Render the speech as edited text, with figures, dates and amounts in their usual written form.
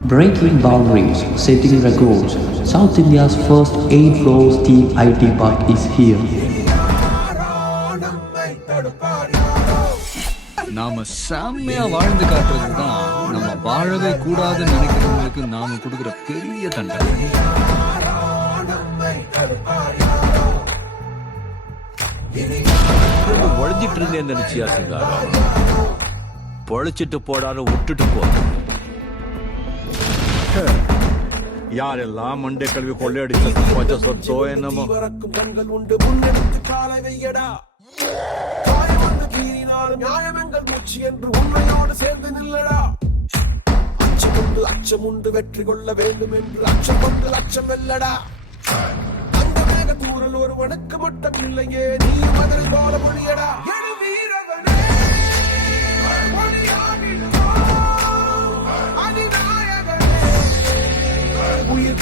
Breaking boundaries, setting records. South India's first 8 floors deep IT park is here. நாம செம்மையா வாழ்ந்து காட்டுறது தான் நம்ம வாழவே கூடாதுன்னு நினைக்கிறவங்களுக்கு நாம கொடுக்குற பெரிய தண்டனை. உழைஞ்சிட்டு இருந்தேன் நினைச்சியா சிங்காரம்? பொழைச்சிட்டு போடான்னு விட்டுட்டு போ. யாரெல்லாம் மண்டே கல்வி கொள்ளையடிச்ச சொத்தோ என்னமோ நியாயமெங்கள் மூச்சு என்று உண்மையோடு சேர்ந்து நில்லடா. அச்சமுண்டு வெற்றி கொள்ள வேண்டும் என்று அச்சம் கொண்டு லட்சம் வெல்லடா. அந்த மேக தூரல் ஒருவனுக்கு மட்டும் இல்லையே, நீ மதில் போல மொழியடா. உயிர்